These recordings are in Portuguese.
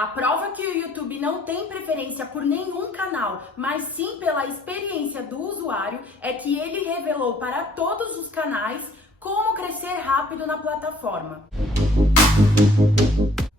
A prova que o YouTube não tem preferência por nenhum canal, mas sim pela experiência do usuário, é que ele revelou para todos os canais como crescer rápido na plataforma.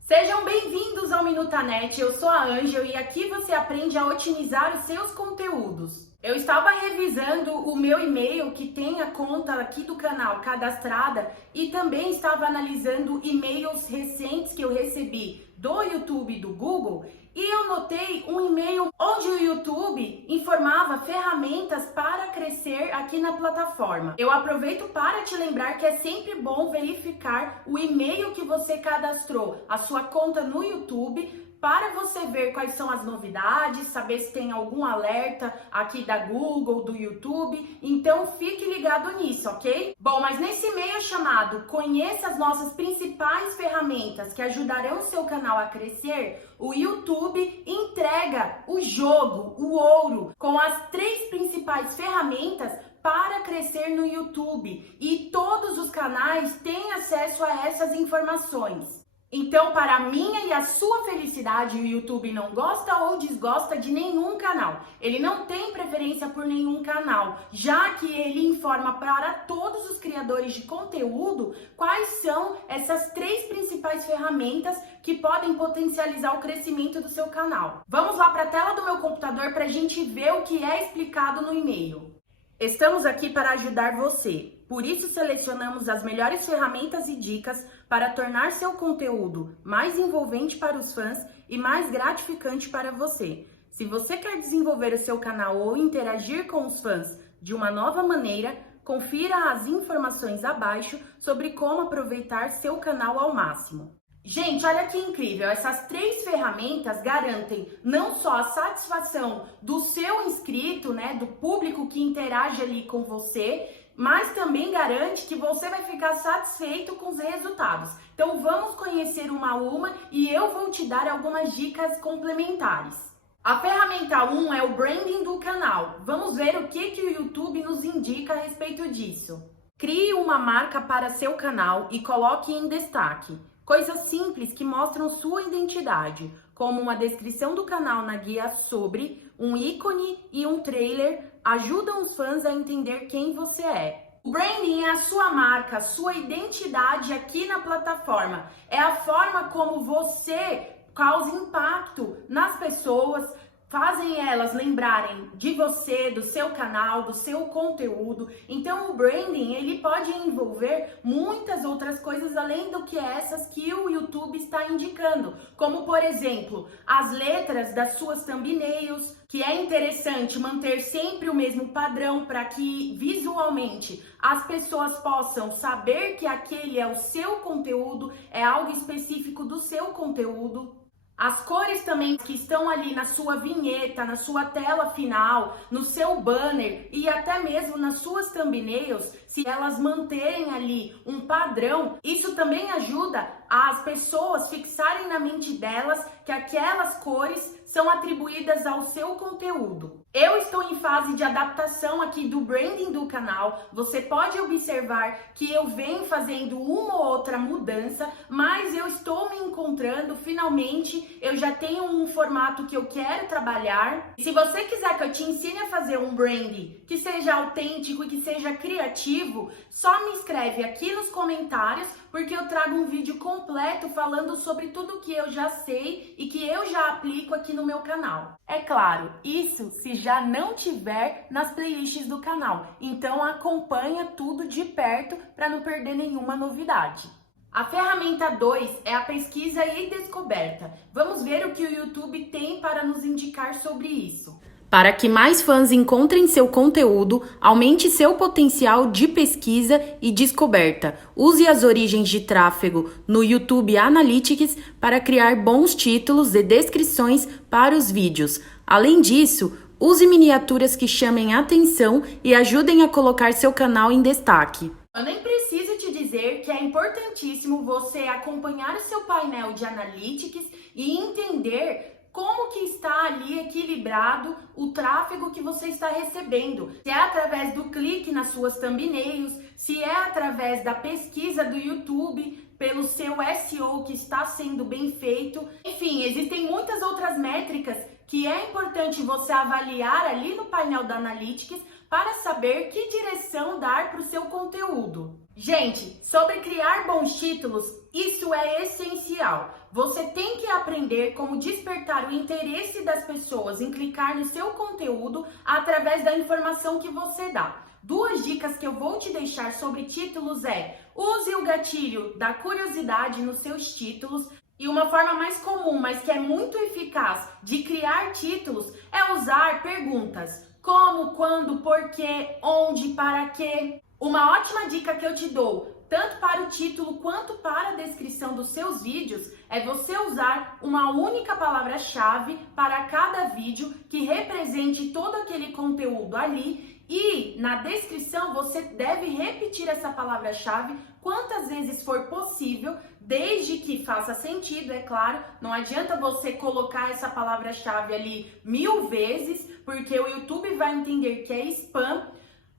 Sejam bem-vindos ao Minutanet, eu sou a Ângel e aqui você aprende a otimizar os seus conteúdos. Eu estava revisando o meu e-mail que tem a conta aqui do canal cadastrada e também estava analisando e-mails recentes que eu recebi do YouTube e do Google e eu notei um e-mail onde o YouTube informava ferramentas para crescer aqui na plataforma. Eu aproveito para te lembrar que é sempre bom verificar o e-mail que você cadastrou, a sua conta no YouTube, para você ver quais são as novidades, saber se tem algum alerta aqui da Google, do YouTube. Então fique ligado nisso, ok? Bom, mas nesse e-mail chamado Conheça as nossas principais ferramentas que ajudarão o seu canal a crescer, o YouTube entrega o jogo, o ouro, com as 3 principais ferramentas para crescer no YouTube. E todos os canais têm acesso a essas informações. Então, para a minha e a sua felicidade, o YouTube não gosta ou desgosta de nenhum canal. Ele não tem preferência por nenhum canal, já que ele informa para todos os criadores de conteúdo quais são essas 3 principais ferramentas que podem potencializar o crescimento do seu canal. Vamos lá para a tela do meu computador para a gente ver o que é explicado no e-mail. Estamos aqui para ajudar você. Por isso, selecionamos as melhores ferramentas e dicas para tornar seu conteúdo mais envolvente para os fãs e mais gratificante para você. Se você quer desenvolver o seu canal ou interagir com os fãs de uma nova maneira, confira as informações abaixo sobre como aproveitar seu canal ao máximo. Gente, olha que incrível! Essas 3 ferramentas garantem não só a satisfação do seu inscrito, né, do público que interage ali com você, mas também garante que você vai ficar satisfeito com os resultados. Então vamos conhecer uma a uma e eu vou te dar algumas dicas complementares. A ferramenta 1 é o branding do canal. Vamos ver o que o YouTube nos indica a respeito disso. Crie uma marca para seu canal e coloque em destaque. Coisas simples que mostram sua identidade, como uma descrição do canal na guia sobre, um ícone e um trailer, ajudam os fãs a entender quem você é. O branding é a sua marca, a sua identidade aqui na plataforma. É a forma como você causa impacto nas pessoas, fazem elas lembrarem de você, do seu canal, do seu conteúdo. Então o branding, ele pode envolver muitas outras coisas além do que essas que o YouTube está indicando, como por exemplo, as letras das suas thumbnails, que é interessante manter sempre o mesmo padrão para que visualmente as pessoas possam saber que aquele é o seu conteúdo, é algo específico do seu conteúdo. As cores também que estão ali na sua vinheta, na sua tela final, no seu banner e até mesmo nas suas thumbnails, se elas manterem ali um padrão, isso também ajuda as pessoas fixarem na mente delas que aquelas cores são atribuídas ao seu conteúdo. Eu estou em fase de adaptação aqui do branding do canal. Você pode observar que eu venho fazendo uma ou outra mudança, mas eu estou me encontrando, finalmente, eu já tenho um formato que eu quero trabalhar. Se você quiser que eu te ensine a fazer um branding que seja autêntico e que seja criativo, só me escreve aqui nos comentários, porque eu trago um vídeo completo falando sobre tudo que eu já sei e que eu já aplico aqui no meu canal. É claro, isso se já não tiver nas playlists do canal, então acompanha tudo de perto para não perder nenhuma novidade. A ferramenta 2 é a pesquisa e descoberta. Vamos ver o que o YouTube tem para nos indicar sobre isso. Para que mais fãs encontrem seu conteúdo, aumente seu potencial de pesquisa e descoberta. Use as origens de tráfego no YouTube Analytics para criar bons títulos e descrições para os vídeos. Além disso, use miniaturas que chamem atenção e ajudem a colocar seu canal em destaque. Eu nem preciso te dizer que é importantíssimo você acompanhar o seu painel de Analytics e entender como que está ali equilibrado o tráfego que você está recebendo. Se é através do clique nas suas thumbnails, se é através da pesquisa do YouTube, pelo seu SEO que está sendo bem feito. Enfim, existem muitas outras métricas que é importante você avaliar ali no painel da Analytics para saber que direção dar para o seu conteúdo. Gente, sobre criar bons títulos, isso é essencial. Você tem que aprender como despertar o interesse das pessoas em clicar no seu conteúdo através da informação que você dá. Duas dicas que eu vou te deixar sobre títulos é: use o gatilho da curiosidade nos seus títulos. E uma forma mais comum, mas que é muito eficaz de criar títulos é usar perguntas como, quando, porquê, onde, para quê. Uma ótima dica que eu te dou, tanto para o título quanto para a descrição dos seus vídeos, é você usar uma única palavra-chave para cada vídeo que represente todo aquele conteúdo ali. E na descrição você deve repetir essa palavra-chave quantas vezes for possível, desde que faça sentido, é claro. Não adianta você colocar essa palavra-chave ali 1000 vezes, porque o YouTube vai entender que é spam.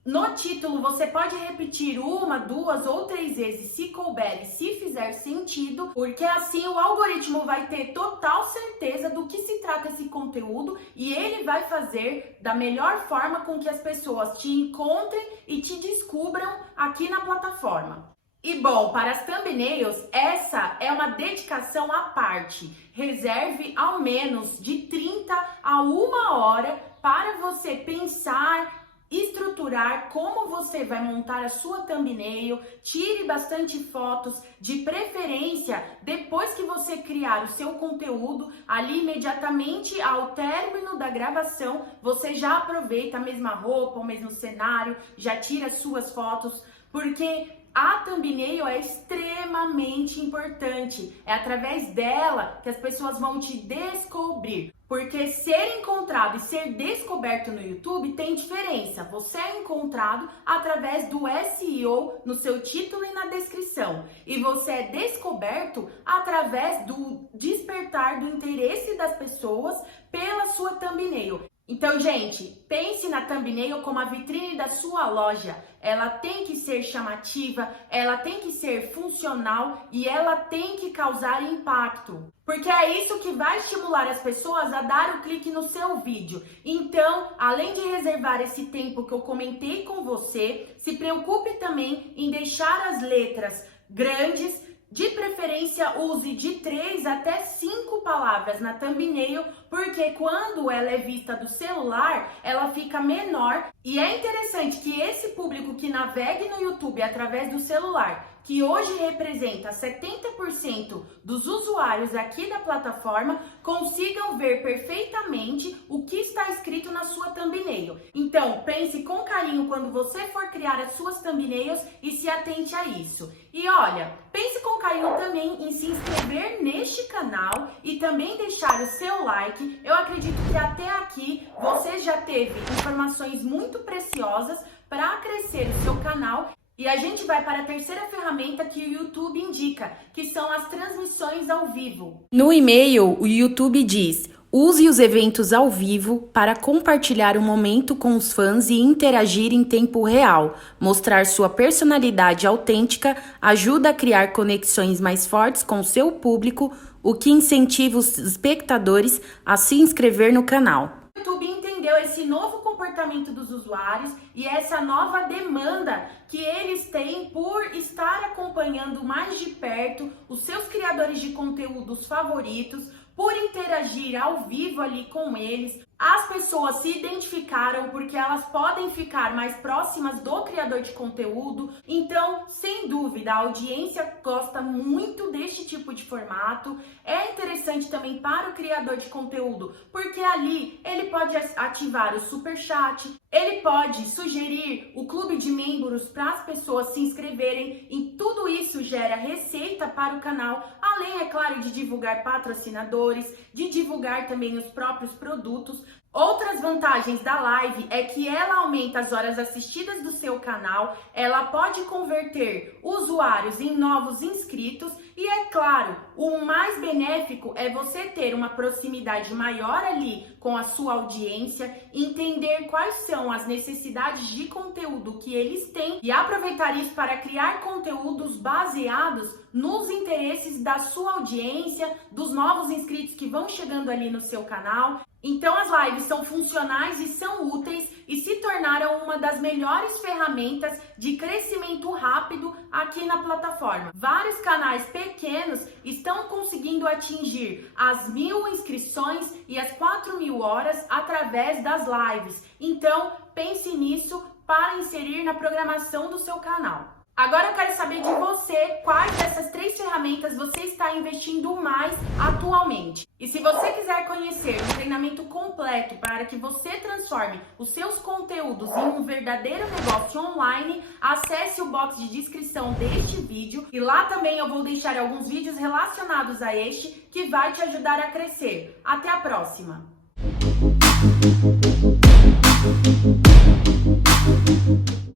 No título você pode repetir 1, 2 ou 3 vezes se couber e se fizer sentido, porque assim o algoritmo vai ter total certeza do que se trata esse conteúdo e ele vai fazer da melhor forma com que as pessoas te encontrem e te descubram aqui na plataforma. E bom, para as thumbnails, essa é uma dedicação à parte. Reserve ao menos de 30 a 1 hora para você pensar, estruturar como você vai montar a sua thumbnail. Tire bastante fotos, de preferência depois que você criar o seu conteúdo, ali imediatamente ao término da gravação, você já aproveita a mesma roupa, o mesmo cenário, já tira as suas fotos, porque a thumbnail é extremamente importante. É através dela que as pessoas vão te descobrir. Porque ser encontrado e ser descoberto no YouTube tem diferença. Você é encontrado através do SEO no seu título e na descrição. E você é descoberto através do despertar do interesse das pessoas pela sua thumbnail. Então, gente, pense na thumbnail como a vitrine da sua loja. Ela tem que ser chamativa, ela tem que ser funcional e ela tem que causar impacto. Porque é isso que vai estimular as pessoas a dar o clique no seu vídeo. Então, além de reservar esse tempo que eu comentei com você, se preocupe também em deixar as letras grandes. De preferência, use de 3 até 5 palavras na thumbnail, porque quando ela é vista do celular, ela fica menor. E é interessante que esse público que navegue no YouTube através do celular, que hoje representa 70% dos usuários aqui da plataforma, consigam ver perfeitamente o que está escrito na sua thumbnail. Então, pense com carinho quando você for criar as suas thumbnails e se atente a isso. E olha, pense com carinho também em se inscrever neste canal e também deixar o seu like. Eu acredito que até aqui você já teve informações muito preciosas para crescer o seu canal. E a gente vai para a terceira ferramenta que o YouTube indica, que são as transmissões ao vivo. No e-mail, o YouTube diz: use os eventos ao vivo para compartilhar o momento com os fãs e interagir em tempo real. Mostrar sua personalidade autêntica ajuda a criar conexões mais fortes com seu público, o que incentiva os espectadores a se inscrever no canal. O YouTube entendeu esse novo comportamento dos usuários e essa nova demanda que eles têm por estar acompanhando mais de perto os seus criadores de conteúdos favoritos, por interagir ao vivo ali com eles. As pessoas se identificaram porque elas podem ficar mais próximas do criador de conteúdo. Então, sem dúvida, a audiência gosta muito deste tipo de formato. É interessante também para o criador de conteúdo, porque ali ele pode ativar o super chat, ele pode sugerir o clube de membros para as pessoas se inscreverem. E tudo isso gera receita para o canal, além, é claro, de divulgar patrocinadores, de divulgar também os próprios produtos. Outras vantagens da live é que ela aumenta as horas assistidas do seu canal, ela pode converter usuários em novos inscritos e, é claro, o mais benéfico é você ter uma proximidade maior ali com a sua audiência, entender quais são as necessidades de conteúdo que eles têm e aproveitar isso para criar conteúdos baseados nos interesses da sua audiência, dos novos inscritos que vão chegando ali no seu canal. Então as lives são funcionais e são úteis e se tornaram uma das melhores ferramentas de crescimento rápido aqui na plataforma. Vários canais pequenos estão conseguindo atingir as 1.000 inscrições e as 4.000 horas através das lives. Então pense nisso para inserir na programação do seu canal. Agora eu quero saber de você quais dessas 3 ferramentas você está investindo mais atualmente. E se você quiser conhecer um treinamento completo para que você transforme os seus conteúdos em um verdadeiro negócio online, acesse o box de descrição deste vídeo e lá também eu vou deixar alguns vídeos relacionados a este que vai te ajudar a crescer. Até a próxima!